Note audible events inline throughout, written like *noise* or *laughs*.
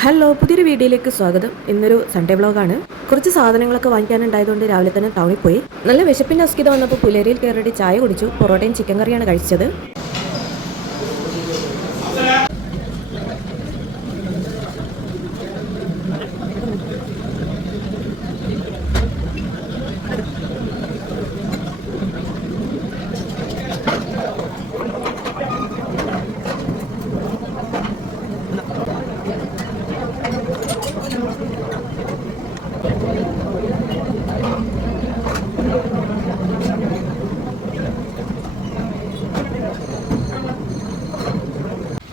Hello പുതിയൊരു വീഡിയോയിലേക്ക് സ്വാഗതം. ഇന്നൊരു സൺഡേ വ്ളോഗാണ് കുറച്ച് സാധനങ്ങളൊക്കെ വാങ്ങിക്കാനുണ്ടായതുകൊണ്ട് രാവിലെ തന്നെ ടൗണിൽ പോയി. നല്ല വിശപ്പിന്റെ അസ്കിത വന്നപ്പോൾ പുലേരിയിൽ കയറിയിട്ട് ചായ കുടിച്ചു. പൊറോട്ടയും ചിക്കൻ കറിയാണ് കഴിച്ചത്.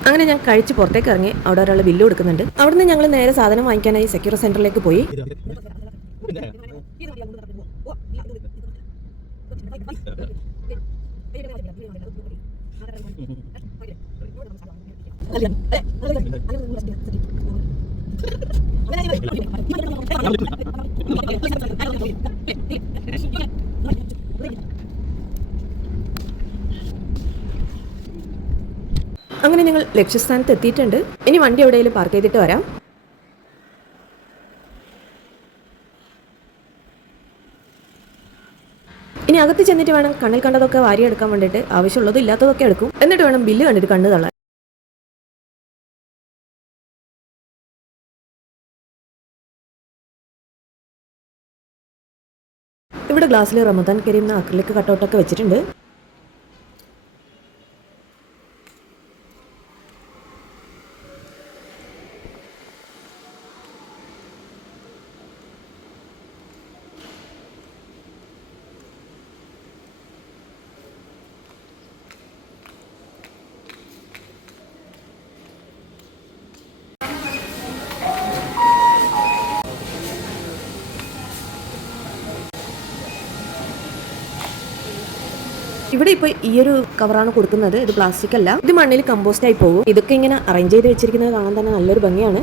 അങ്ങനെ ഞാൻ കഴിച്ച് പുറത്തേക്ക് ഇറങ്ങി അവിടെ ഒരാൾ ബില്ല് കൊടുക്കുന്നുണ്ട്. അവിടുന്ന് ഞങ്ങൾ നേരെ സാധനം വാങ്ങിക്കാനായി സെക്യൂർ സെന്ററിലേക്ക് പോയി. *laughs* ഞങ്ങൾ ലക്ഷ്യസ്ഥാനത്ത് എത്തിയിട്ടുണ്ട് ഇനി വണ്ടി എവിടെയെങ്കിലും പാർക്ക് ചെയ്തിട്ട് വരാം. ഇനി അകത്ത് ചെന്നിട്ട് വേണം കണ്ണിൽ കണ്ടതൊക്കെ വാരിയെടുക്കാൻ വേണ്ടിയിട്ട് ആവശ്യമുള്ളതും ഇല്ലാത്തതൊക്കെ എടുക്കും. എന്നിട്ട് വേണം ബില്ല് കണ്ടിട്ട് കണ്ണു തള്ളാൻ. ഇവിടെ ഗ്ലാസ്സിൽ റമദാൻ കരീം എന്ന അക്രിലിക് കട്ടൗട്ടൊക്കെ വെച്ചിട്ടുണ്ട്. ഇവിടെ ഇപ്പൊ ഈ ഒരു കവറാണ് കൊടുക്കുന്നത്. ഇത് പ്ലാസ്റ്റിക് അല്ല. ഇത് മണ്ണിൽ കമ്പോസ്റ്റ് ആയി പോകും. ഇതൊക്കെ ഇങ്ങനെ അറേഞ്ച് ചെയ്ത് വെച്ചിരിക്കുന്നത് കാണാൻ തന്നെ നല്ലൊരു ഭംഗിയാണ്.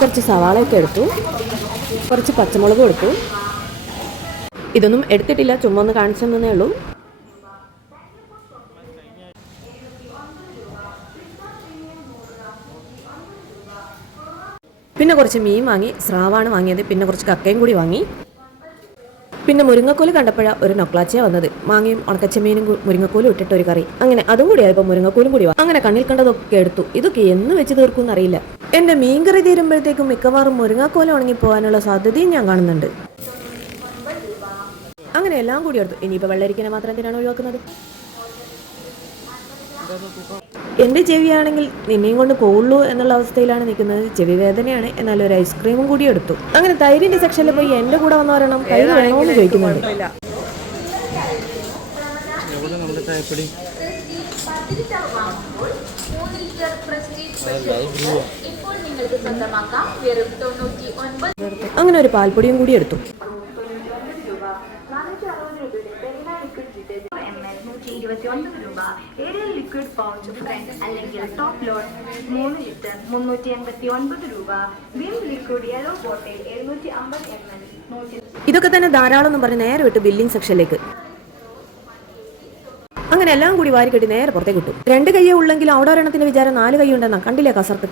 കുറച്ച് സവാളയൊക്കെ എടുത്തു. കുറച്ച് പച്ചമുളകും എടുത്തു. ഇതൊന്നും എടുത്തിട്ടില്ല ചുമ്മാ ഒന്ന് കാണിച്ചെന്നേ ഉള്ളൂ. പിന്നെ കുറച്ച് മീൻ വാങ്ങി സ്രാവാണ് വാങ്ങിയത് പിന്നെ കുറച്ച് കക്കയും കൂടി വാങ്ങി. പിന്നെ മുരിങ്ങക്കോൽ കണ്ടപ്പോഴാണ് ഒരു നൊക്ലാച്ചിയ വന്നത്. മാങ്ങയും ഉണക്കച്ചമീനും മുരിങ്ങക്കോലും ഇട്ടിട്ട് ഒരു കറി. അങ്ങനെ അതും കൂടി ആയപ്പോൾ മുരിങ്ങക്കോലും കൂടി അങ്ങനെ കണ്ണിൽ കണ്ടതൊക്കെ എടുത്തു. ഇതൊക്കെ എന്ന് വെച്ച് തീർക്കും എന്നറിയില്ല എന്റെ മീൻകറി തീരുമ്പോഴത്തേക്കും മിക്കവാറും മുരിങ്ങക്കോല ഉണങ്ങി പോകാനുള്ള സാധ്യതയും ഞാൻ കാണുന്നുണ്ട്. അങ്ങനെ എല്ലാം കൂടി എടുത്തു ഇനിയിപ്പോൾ വെള്ളരിക്കനെ മാത്രം എന്തിനാണ് ഒഴിവാക്കുന്നത്? എന്റെ ചെവിയാണെങ്കിൽ നിന്നെയും കൊണ്ട് പോകുള്ളൂ എന്നുള്ള അവസ്ഥയിലാണ് നിൽക്കുന്നത്. ചെവി വേദനയാണ്. എന്നാൽ ഒരു ഐസ്ക്രീമും കൂടി എടുത്തു. അങ്ങനെ തൈരിന്റെ സെക്ഷനിൽ പോയി എന്റെ കൂടെ വന്ന പറയണം തൈര് വേണമെന്ന് ചോദിക്കുന്നുണ്ട്. അങ്ങനെ ഒരു പാൽപ്പൊടിയും കൂടി എടുത്തു. അല്ലെങ്കിൽ ടോപ്പ് ലോഡ് മൂന്ന് ലിറ്റർ മുന്നൂറ്റി എൺപത്തി ഒൻപത് രൂപ വിം ലിക്വിഡ് യെല്ലോ ബോട്ടിൽ എഴുന്നൂറ്റി അമ്പത് എം എൽ ഇതൊക്കെ തന്നെ ധാരാളം എന്ന് പറഞ്ഞ് നേരെ വിട്ട് ബില്ലിംഗ് സെക്ഷനിലേക്ക് അങ്ങനെ എല്ലാം കൂടി വാരി കെട്ടി നേരെ പുറത്തേക്ക് കിട്ടും രണ്ട് കൈയേ ഉള്ളെങ്കിൽ അവിടെ ഒരെണ്ണത്തിന്റെ വിചാരം നാല് കൈ ഉണ്ടെന്നാ കണ്ടില്ലേ കസർത്ത്?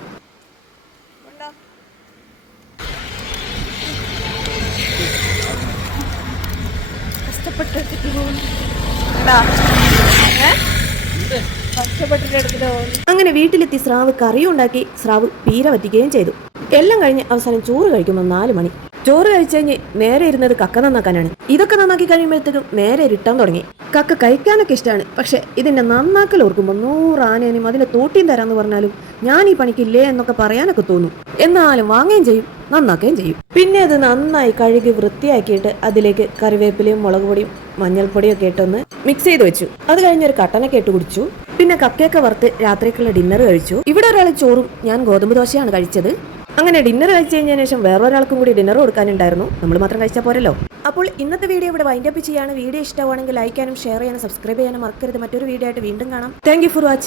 അങ്ങനെ വീട്ടിലെത്തി സ്രാവ് കറി ഉണ്ടാക്കി സ്രാവ് പീര പറ്റിക്കുകയും ചെയ്തു. എല്ലാം കഴിഞ്ഞ് അവസാനം ചോറ് കഴിക്കുമ്പോൾ നാല് മണി. ചോറ് കഴിച്ചു കഴിഞ്ഞ് നേരെ ഇരുന്നത് കക്ക നന്നാക്കാനാണ്. ഇതൊക്കെ നന്നാക്കി കഴിയുമ്പോഴത്തേക്കും നേരെ ഇരുട്ടാൻ തുടങ്ങി. കക്ക കഴിക്കാനൊക്കെ ഇഷ്ടമാണ് പക്ഷെ ഇതിന്റെ നന്നാക്കൽ ഓർക്കുമ്പോൾ നൂറ് ആനേനും അതിന്റെ തോട്ടിയും തരാന്ന് പറഞ്ഞാലും ഞാൻ ഈ പണിക്കില്ലേ എന്നൊക്കെ പറയാനൊക്കെ തോന്നും. എന്നാലും വാങ്ങുകയും ചെയ്യും നന്നാക്കുകയും ചെയ്യും. പിന്നെ അത് നന്നായി കഴുകി വൃത്തിയാക്കിയിട്ട് അതിലേക്ക് കറിവേപ്പിലയും മുളക് പൊടിയും മഞ്ഞൾപ്പൊടിയും ഒക്കെ ഇട്ടൊന്ന് മിക്സ് ചെയ്ത് വെച്ചു. അത് കഴിഞ്ഞ് ഒരു കട്ടനൊക്കെ ഇട്ട് കുടിച്ചു. പിന്നെ കക്കയൊക്കെ വറുത്ത് രാത്രിക്കുള്ള ഡിന്നർ കഴിച്ചു. ഇവിടെ ഒരാൾ ചോറും ഞാൻ ഗോതമ്പ് ദോശയാണ് കഴിച്ചത്. അങ്ങനെ ഡിന്നർ കഴിച്ചു കഴിഞ്ഞതിന് ശേഷം വേറൊരാൾക്കും കൂടി ഡിന്നർ കൊടുക്കാനുണ്ടായിരുന്നു. നമ്മൾ മാത്രം കഴിച്ചാൽ പോരല്ലോ. അപ്പോൾ ഇന്നത്തെ വീഡിയോ ഇവിടെ വൈൻഡപ്പ് ചെയ്യാണ് വീഡിയോ ഇഷ്ടമാണെങ്കിൽ ലൈക്കാനും ഷെയർ ചെയ്യാനും സബ്സ്ക്രൈബ് ചെയ്യാനും മറക്കരുത്. മറ്റൊരു വീഡിയോ ആയിട്ട് വീണ്ടും കാണാം. Thank for watching